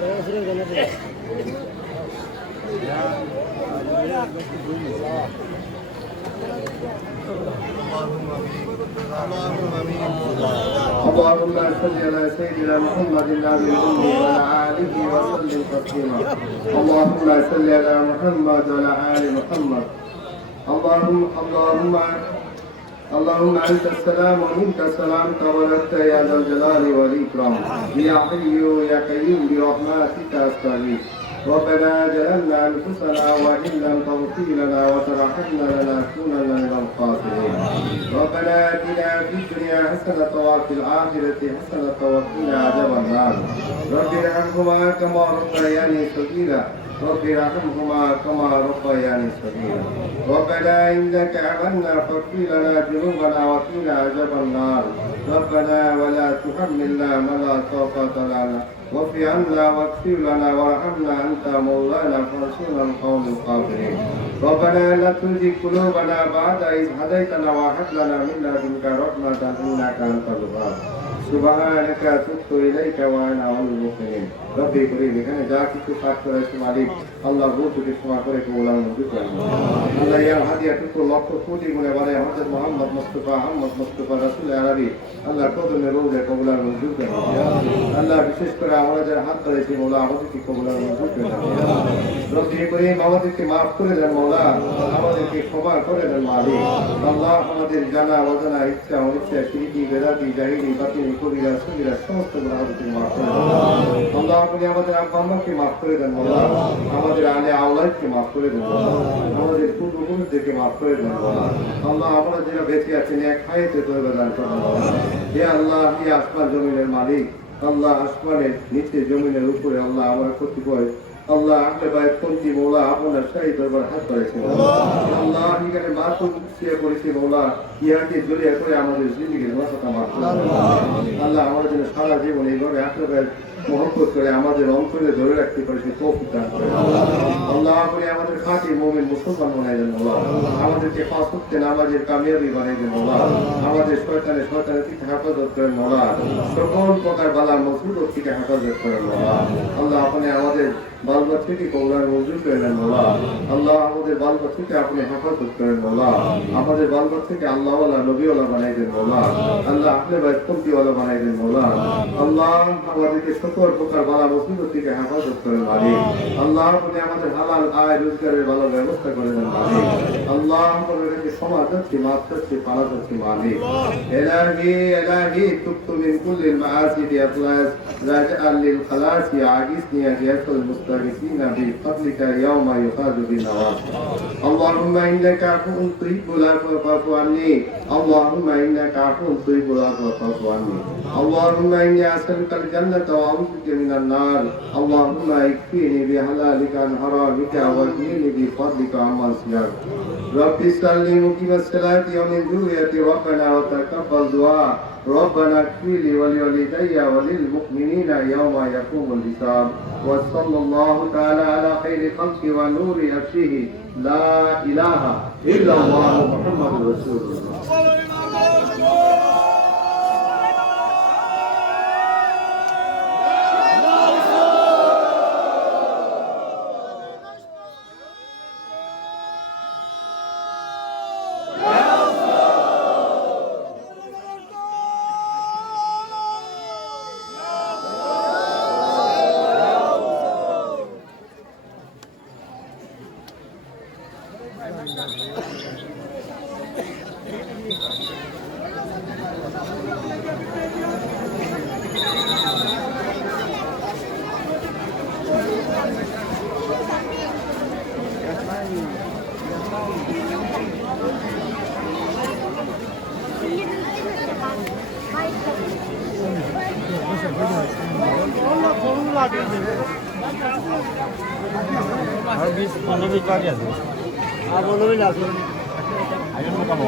اللهم صل على سيدنا محمد النبي الأمي وعلى آله وسلم تسليما. اللهم صل على محمد وعلى آل محمد. اللهم أنت السلام ومنك السلام تباركت يا ذا الجلال والإكرام. يا حي يا قيوم برحمتك أستغيث. ربنا ظلمنا أنفسنا وإن لم تغفر لنا وترحمنا لنكونن من الخاسرين. ربنا آتنا في الدنيا حسنة وفي الآخرة حسنة وقنا عذاب النار. رب ارحمهما كما ربياني صغيرا. رب ارحمهما كما ربياني صغيرا. ربنا إنك آمنا فاغفر لنا ذنوبنا وقنا عذاب النار. ربنا ولا تحملنا ما لا طاقة لنا واعف عنا واغفر لنا وارحمنا أنت مولانا فانصرنا على القوم الكافرين. ربنا لا تزغ قلوبنا بعد إذ هديتنا وهب لنا من لدنك رحمة إنك أنت الوهاب. سبحانك تبت إليك وأنا أول المؤمنين. ربي كريم এখানে যা কিছু কাজ করেছে মালিক আল্লাহ বহুকে ক্ষমা করে কবুল মঞ্জুর করেন। আল্লাহ ইয়া হাদিয়াতুক লক্ষ কোটি গুণে বলে হযরত মুহাম্মদ মুস্তাফা রাসূল আরবি আল্লাহ কদমে রোজে কবুল মঞ্জুর করেন। আল্লাহ বিশেষ করে আমরা যারা হাত ধরেছি মওলা আমাদেরকে কবুল মঞ্জুর করেন। রব্বি করিম আমাদেরকে maaf করে দেন মওলা, আমাদেরকে ক্ষমা করে দেন মালিক। আল্লাহ আমাদের জানা অজানা ইচ্ছা অনিচ্ছা শিরকি বেদাতি জাহিলি বাতিনি কবিরা সগীরা সমস্ত গুনাহ আমাদেরকে maaf করে দেন। আল্লাহ আপনি আমাদের আব্বা আম্মাকে maaf করে দেন মওলা, আমাদের আলে আওলাদকে maaf করে দেন মওলা, আমাদের পূর্বপুরুষদেরকে maaf করে দেন মওলা। আল্লাহ আমরা যারা বেঁচে আছি নেক হায়াতে তওবা দান করুন মওলা। হে আল্লাহ হে আসমান জমিনের মালিক, আল্লাহ আসমানের নিচে জমিনের উপরে আল্লাহ আমরা কতিপয় আল্লাহ আহলে বাইত পন্থী মওলা আপনার শাহী দরবার হাত করেছে আল্লাহ এখানে মাসুম সিয়া করেছে মওলা ইহাকে জড়িয়ে করে আমাদের জিন্দেগির মশাটা মাফ করে আল্লাহ আমরা যেন সারা জীবন এইভাবে আহলে বাইত মহব্বত করে আমাদের অন্তরে ধরে রাখতে পারে সে তৌফিক দান করে আল্লাহ আপনি আমাদের খাঁটি মুমিন মুসলমান বানাই দেন মওলা, আমাদেরকে পাঁচ ওয়াক্ত নামাজের কামিয়াবি বানাই দেন মওলা, আমাদের শয়তানের থেকে হেফাজত করেন মওলা, সকল প্রকার বালা মুসিবত থেকে হেফাজত করেন মওলা। আল্লাহ আপনি আমাদের বাল বাচ্চাকে কল্যাণ মঞ্জুর করে নেন মওলা, আল্লাহ আমাদের বাল বাচ্চাকে আপনি হেফাজত করেন মওলা, আমাদের বাল বাচ্চাকে আল্লাহওয়ালা নবীওয়ালা বানাই দেন মওলা, আল্লাহ আহলে বাইত পন্থীওয়ালা বানাই দেন মওলা। আল্লাহ আমাদেরকে সকল প্রকার বালা মুসিবত থেকে হেফাজত করেন মালিক। আল্লাহ আপনি আমাদের হালাল আয় রোজগারের ভালো ব্যবস্থা করে দেন মালিক। আল্লাহ আমাদেরকে সমাজ যাচ্ছি মাছ যাচ্ছি পালা যাচ্ছি মালিক। এলাহি তুবতু মিন কুল্লিল মাআসি বিআখলাস রাজআল লিল খালাসি আগিসনি ইয়াকুল মুস্তাগিসিনা বিফadlika ইয়াওমা ইউখাযু বিন-নাওয়াস। আল্লাহুম্মা ইন্নাকা আফুউন তুহিব্বুল আফওয়া ফা'ফু আন্নি। আল্লাহুম্মা ইন্নাকা আফুউন তুহিব্বুল আফওয়া ফা'ফু আন্নি। আল্লাহুম্মা ইন্নী আসআলুকাল জান্নাতা ওয়া আউযু বিকা মিনান নার। আল্লাহুম্মা ইকফিনি বিহালালিকা আন হারামিকা ওয়াগনিনি বিফadlika আম্মান সিয়াক। রব্বি সাল্লি মুকিমাস সালাতি ওয়া মিন যুররিয়াতি রব্বানা ওয়া তাকাব্বাল দুআ। ربنا اغفر لي ولوالدي وللمؤمنين يوم يقوم الحساب. وصلى الله تعالى على خير خلقه ونور عرشه لا اله الا الله محمد رسول الله. আর 20-15 বাকি আছে আর বলবি না আইন মোকাম